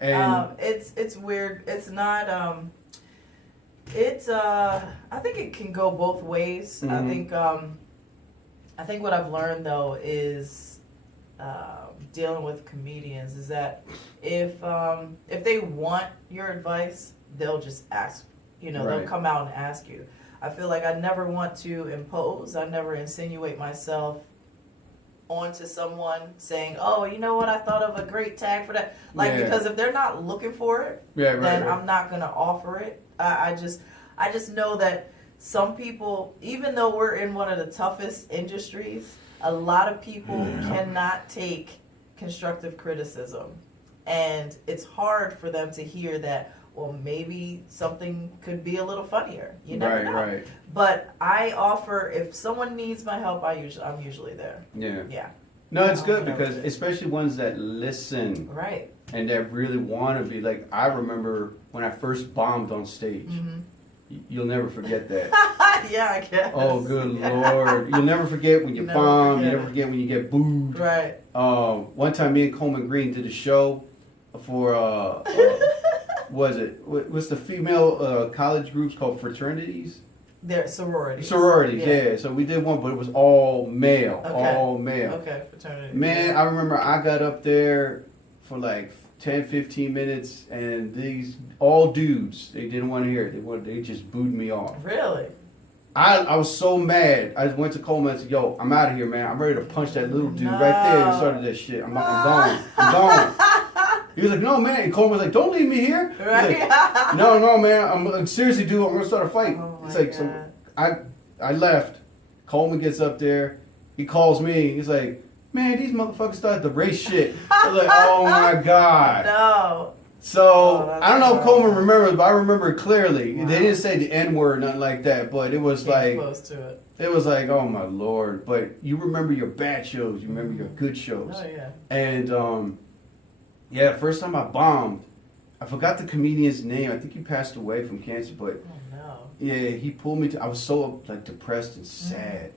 And it's weird. It's not. I think it can go both ways. I think what I've learned though is dealing with comedians is that if they want your advice, they'll just ask. They'll come out and ask you. I feel like I never want to impose. I never insinuate myself onto someone saying, "Oh, you know what? I thought of a great tag for that." Because if they're not looking for it, then I'm not gonna offer it. I just know that some people, even though we're in one of the toughest industries, a lot of people cannot take constructive criticism, and it's hard for them to hear that. Well, maybe something could be a little funnier. You never know. Right. But I offer, if someone needs my help, I'm usually there. Yeah. No, it's good because especially ones that listen. Right. And that really want to be like. I remember when I first bombed on stage. You'll never forget that. Yeah, I guess. Oh, good Lord. You'll never forget when you bomb. You never forget when you get booed. Right. One time me and Coleman Green did a show for, what's the female college groups called fraternities? They're sororities. Sororities, yeah. So we did one, but it was all male. Okay. All male. Okay, fraternity. Man, I remember I got up there for like 10, 15 minutes, and these all dudes, they didn't want to hear it. They just booed me off. Really? I was so mad. I went to Coleman and said, "Yo, I'm out of here, man. I'm ready to punch that little dude right there who started that shit. I'm gone. I'm gone." He was like, "No, man." And Coleman was like, "Don't leave me here." Right. Like, no, man. I'm seriously, dude. I'm gonna start a fight. Oh it's like, God. So I left. Coleman gets up there. He calls me. He's like, "Man, these motherfuckers started the race shit." I was like, "Oh my God." No. So I don't know if Coleman remembers, but I remember it clearly. Wow. They didn't say the N word, nothing like that, but it was like close to it. It was like, oh my Lord! But you remember your bad shows, you remember your good shows. Oh yeah. And first time I bombed, I forgot the comedian's name. I think he passed away from cancer, but yeah, he pulled me to. I was so like depressed and sad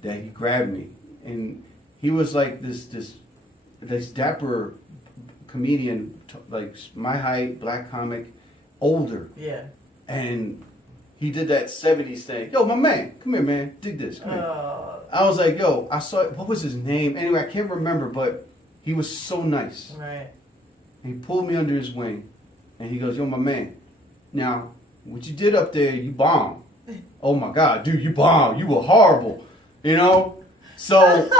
that he grabbed me, and he was like this dapper comedian, like my height, black comic, older. Yeah. And he did that 70s thing. Yo, my man, come here, man. Dig this. Come here. I was like, yo, I saw it. What was his name? Anyway, I can't remember, but he was so nice. Right. And he pulled me under his wing, and he goes, yo, my man, now, what you did up there, you bombed. Oh, my God, dude, you bombed. You were horrible, you know? So...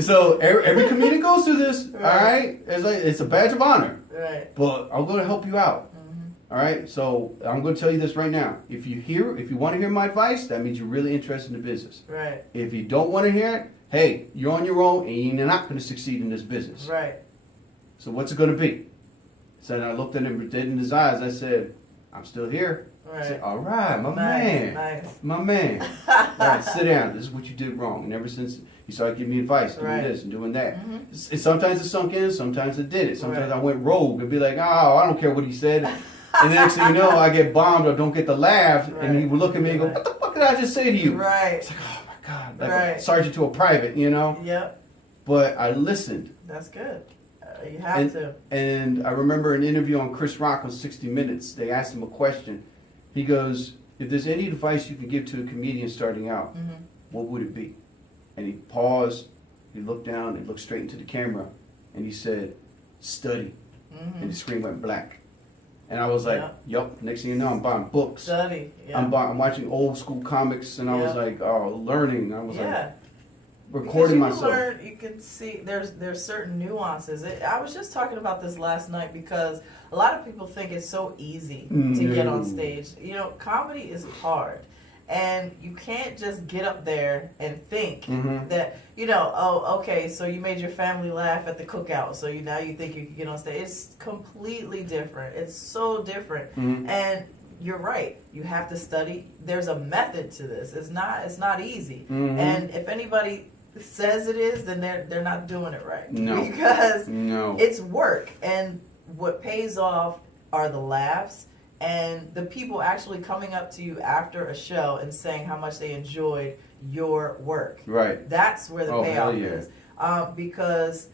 So every comedian goes through this, all right? It's a badge of honor. Right. But I'm going to help you out. All right? So I'm going to tell you this right now. If you want to hear my advice, that means you're really interested in the business. Right. If you don't want to hear it, hey, you're on your own and you're not going to succeed in this business. Right. So what's it going to be? So then I looked at him dead in his eyes. I said, I'm still here. Right. I said, all right, my man. Nice. My man. All right, sit down. This is what you did wrong. And ever since... He started giving me advice, doing this and doing that. Sometimes it sunk in, sometimes it didn't. Sometimes I went rogue and be like, oh, I don't care what he said. And the next thing you know, I get bombed or don't get the laugh. And he would look at me and go, what the fuck did I just say to you? Right. It's like, oh my God. Like a sergeant to a private, you know? Yep. But I listened. That's good. You have to. And I remember an interview on Chris Rock on 60 Minutes. They asked him a question. He goes, if there's any advice you could give to a comedian starting out, what would it be? And he paused, he looked down, he looked straight into the camera, and he said, study. And the screen went black. And I was like, yup, next thing you know, I'm buying books. Study. Yeah. I'm watching old school comics, and I was like, oh, learning. I was like, recording because you myself. You can see there's certain nuances. I was just talking about this last night because a lot of people think it's so easy to get on stage. You know, comedy is hard. And you can't just get up there and think that, oh, okay, so you made your family laugh at the cookout, so now you think you can get on stage. It's completely different. It's so different. And you're right. You have to study. There's a method to this. It's not easy. And if anybody says it is, then they're not doing it right. No. Because it's work. And what pays off are the laughs. And the people actually coming up to you after a show and saying how much they enjoyed your work. Right. That's where the payoff is. Because,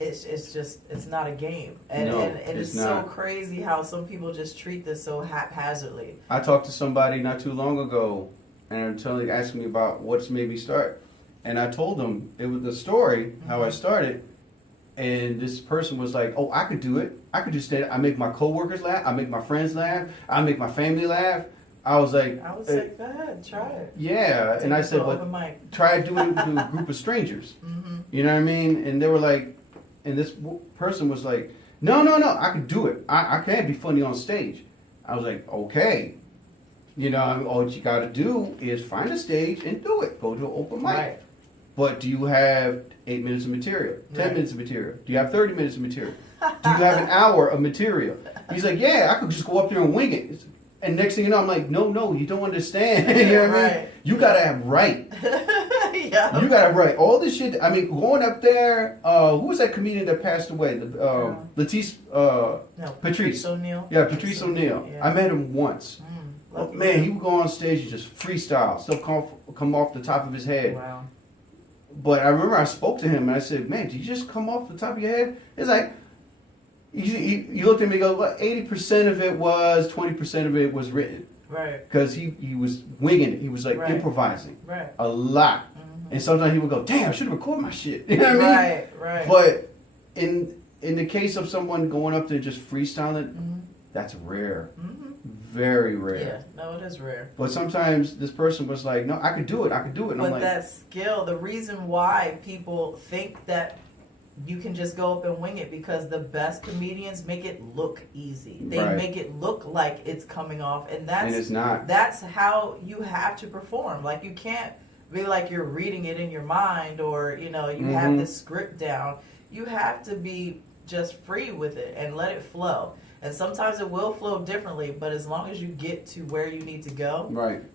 it's not a game, and No, and it's so not. crazy how some people just treat this so haphazardly. I talked to somebody not too long ago, and they're asking me about what's made me start, and I told them it was the story how I started, and this person was like, "Oh, I could do it. I could just stand. I make my coworkers laugh. I make my friends laugh. I make my family laugh." I was like, go ahead, try it. "Yeah," and I said, "But try doing it to a group of strangers." You know what I mean? And they were like, and this person was like, "No, I can do it. I can't be funny on stage." I was like, "Okay." You know, all you got to do is find a stage and do it. Go to an open mic. Right. But do you have 8 minutes of material? 10 minutes of material? Do you have 30 minutes of material? Do you have an hour of material? He's like, "Yeah, I could just go up there and wing it." And next thing you know, I'm like, no, you don't understand. You know what I mean? You got to have right. Yeah. You got to write all this shit. I mean, going up there, who was that comedian that passed away? Latice, Patrice O'Neal. Yeah, Patrice O'Neal. Yeah. I met him once. Oh, man, he would go on stage and just freestyle. Stuff come off the top of his head. Wow. But I remember I spoke to him and I said, "Man, did you just come off the top of your head?" It's like, he looked at me and goes, "Well, 80% of it was, 20% of it was written." Right. Because he was winging it. He was like improvising. Right. A lot. And sometimes he would go, "Damn, I should have recorded my shit." You know what I mean? Right. But in the case of someone going up there and just freestyling, that's rare. Very rare. Yeah, no, it is rare. But sometimes this person was like, "No, I could do it. And But I'm like, that skill, the reason why people think that you can just go up and wing it, because the best comedians make it look easy. They make it look like it's coming off, and it's not. That's how you have to perform. Like, you can't be like you're reading it in your mind, or you have the script down. You have to be just free with it and let it flow. And sometimes it will flow differently, but as long as you get to where you need to go,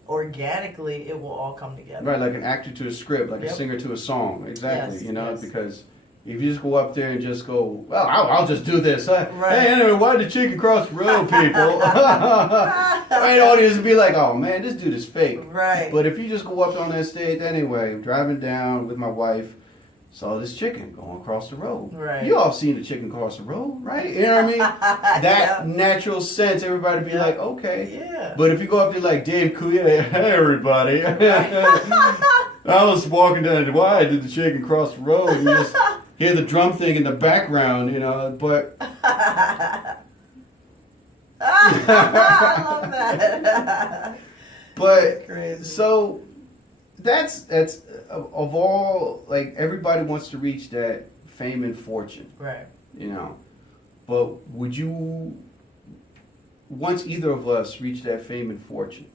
organically, it will all come together. Right, like an actor to a script, like a singer to a song. Exactly, yes. Because if you just go up there and just go, "Well, I'll just do this." Hey, anyway, why did the chicken cross the road, people? Right, audience would be like, "Oh, man, this dude is fake." Right. But if you just go up on that stage, anyway, driving down with my wife, saw this chicken going across the road. Right. You all seen the chicken cross the road, right? You know what I mean? That natural sense, everybody be like, "Okay." Yeah. But if you go up there like Dave Coulier, "Hey, everybody." I was walking down, "Why did the chicken cross the road?" And you just hear the drum thing in the background, but... I love that. But, crazy. So, that's of all, like, everybody wants to reach that fame and fortune. Right. But would you, once either of us reach that fame and fortune,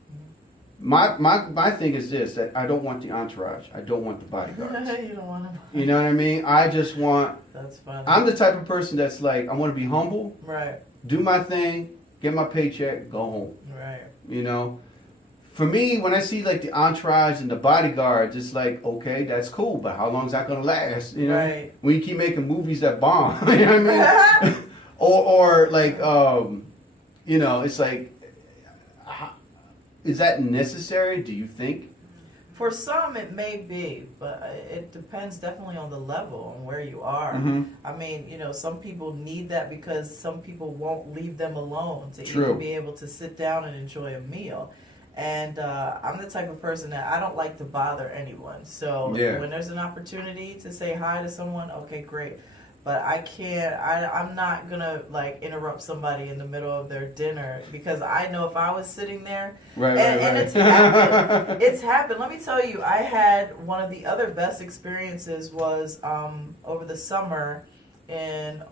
my thing is this, that I don't want the entourage. I don't want the bodyguards. You don't want them. You know what I mean? I just want... That's funny. I'm the type of person that's like, I want to be humble. Right. Do my thing, get my paycheck, go home. Right. For me, when I see like the entourage and the bodyguards, it's like, okay, that's cool, but how long is that going to last? Right. When you keep making movies that bomb, you know what I mean? or like, it's like, is that necessary, do you think? For some, it may be, but it depends definitely on the level and where you are. I mean, some people need that because some people won't leave them alone to even be able to sit down and enjoy a meal. And I'm the type of person that I don't like to bother anyone. So when there's an opportunity to say hi to someone, okay, great. But I can't, I'm not going to like interrupt somebody in the middle of their dinner, because I know if I was sitting there, and it's happened. It's happened. Let me tell you, I had one of the other best experiences was over the summer in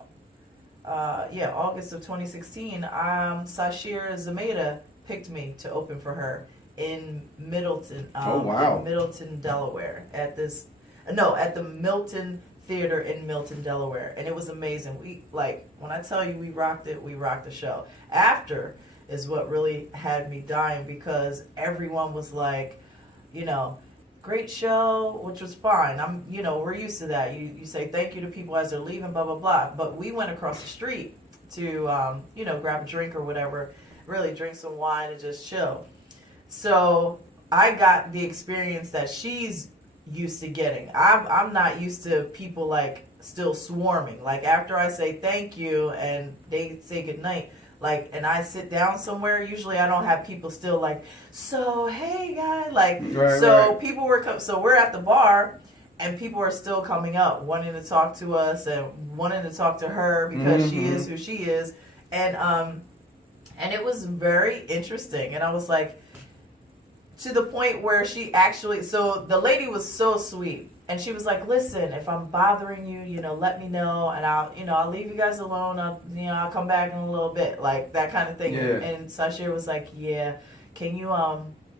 August of 2016. Sashir Zameda picked me to open for her in Middleton, in Middleton, Delaware, at the Milton Theater in Milton, Delaware, and it was amazing. When I tell you we rocked it, we rocked the show. After is what really had me dying, because everyone was like, great show, which was fine. We're used to that. You say thank you to people as they're leaving, blah, blah, blah. But we went across the street to, grab a drink or whatever, really drink some wine and just chill. So I got the experience that she's used to getting. I'm not used to people like still swarming. Like after I say thank you and they say goodnight, like, and I sit down somewhere, usually I don't have people still like, so hey guys, like, people were so we're at the bar and people are still coming up wanting to talk to us and wanting to talk to her because she is who she is. And it was very interesting. And I was like, to the point where she actually, so the lady was so sweet. And she was like, listen, if I'm bothering you, you know, let me know, and I'll leave you guys alone. I'll come back in a little bit, like that kind of thing. Yeah. And Sashir was like, yeah, can you,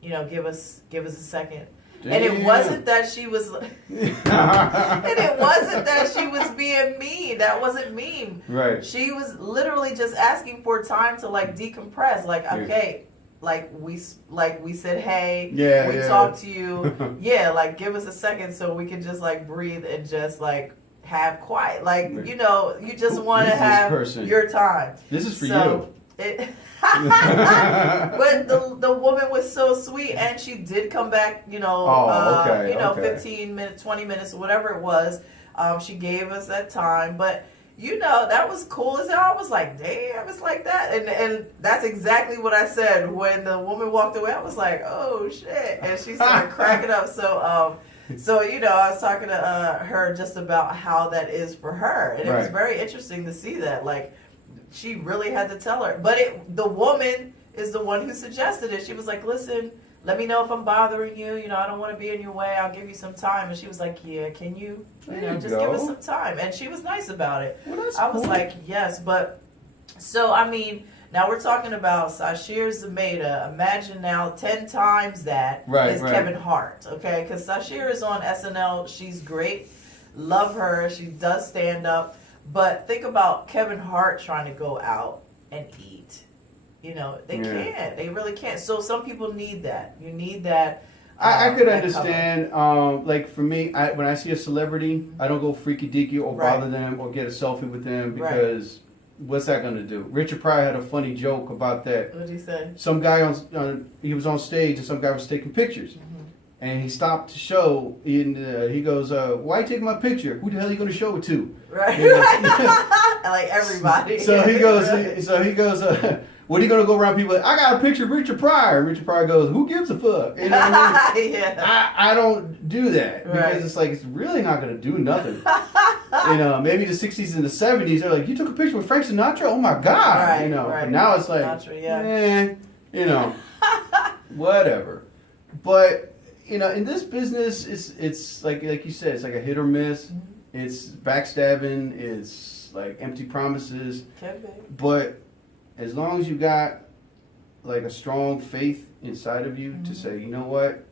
give us a second? Damn. And it wasn't that she was, and it wasn't that she was being mean. That wasn't mean. Right. She was literally just asking for time to like decompress. Like, okay. Like we said, hey, we talked to you, like give us a second so we can just like breathe and just like have quiet, like you know, you just want to have your time. This is for you. But the woman was so sweet, and she did come back, 15 minutes, 20 minutes, whatever it was. She gave us that time, but. That was cool as hell. I was like, damn, it's like that. And that's exactly what I said. When the woman walked away, I was like, oh, shit. And she started cracking up. So I was talking to her just about how that is for her. And it was very interesting to see that. Like, she really had to tell her. But the woman is the one who suggested it. She was like, listen, let me know if I'm bothering you. I don't want to be in your way. I'll give you some time. And she was like, yeah, can you, just give us some time. And she was nice about it. Well, I was like, yes. But, so, I mean, now we're talking about Sashir Zameda. Imagine now 10 times that is Kevin Hart, okay? Because Sashir is on SNL. She's great. Love her. She does stand up. But think about Kevin Hart trying to go out and eat. They can't. They really can't. So some people need that. You need that. I could understand. Like for me, when I see a celebrity, I don't go freaky deaky or bother them or get a selfie with them because what's that going to do? Richard Pryor had a funny joke about that. What did he say? Some guy he was on stage and some guy was taking pictures. And he stopped to show, and he goes, why you taking my picture? Who the hell are you going to show it to? Right. Like everybody. So he goes, what are you going to go around people? I got a picture of Richard Pryor. Richard Pryor goes, who gives a fuck? You know what I mean? I don't do that because it's like, it's really not going to do nothing. Maybe the 60s and the 70s, they're like, you took a picture with Frank Sinatra? Oh my God. But now it's like, whatever. But, in this business, it's like you said, it's like a hit or miss. It's backstabbing. It's like empty promises. Can be. But as long as you got like a strong faith inside of you to say, you know what,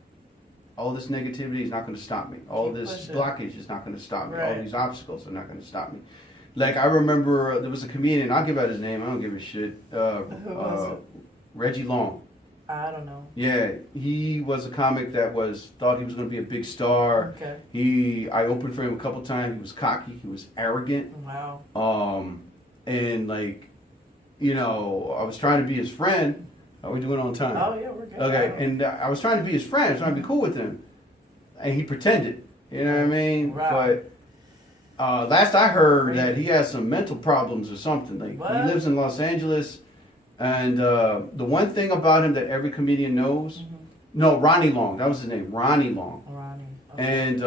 all this negativity is not going to stop me. All this blockage is not going to stop me. All these obstacles are not going to stop me. Like I remember there was a comedian. I'll give out his name. I don't give a shit. Who was it? Reggie Long. I don't know. Yeah, he was a comic that thought he was going to be a big star. Okay. I opened for him a couple times. He was cocky. He was arrogant. Wow. And like, I was trying to be his friend. Are we doing on time? Oh yeah, we're good. Okay, and I was trying to be his friend. I was trying to be cool with him, and he pretended. You know what I mean? Right. But last I heard that he has some mental problems or something. Like what? He lives in Los Angeles. And the one thing about him that every comedian knows, no, Ronnie Long, that was his name, Ronnie Long. Ronnie. Okay. And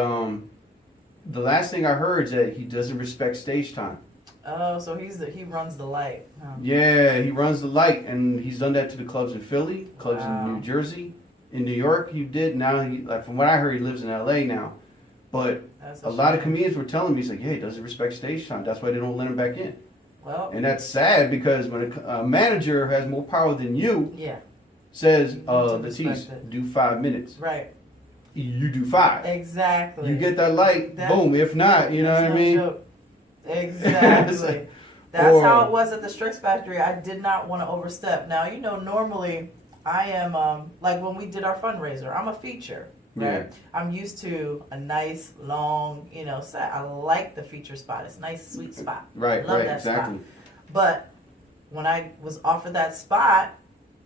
the last thing I heard is that he doesn't respect stage time. Oh, so he runs the light. Huh. Yeah, he runs the light, and he's done that to the clubs in Philly, clubs in New Jersey, in New York. He did. Now from what I heard, he lives in L.A. now. But a lot of comedians were telling me, he's like, yeah, he doesn't respect stage time. That's why they don't let him back in. Well, and that's sad because when a manager has more power than you, says, Latice, do 5 minutes. Right. You do 5. Exactly. You get that light, boom. If not, you know what I mean? Joke. Exactly. That's how it was at the Strix Factory. I did not want to overstep. Now, normally I am, like when we did our fundraiser, I'm a feature. Right? Yeah. I'm used to a nice, long, set. I like the feature spot. It's a nice, sweet spot. Right, Love that exactly. Spot. But when I was offered that spot,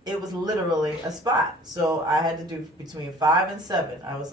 it was literally a spot. So I had to do between 5 and 7. I was like,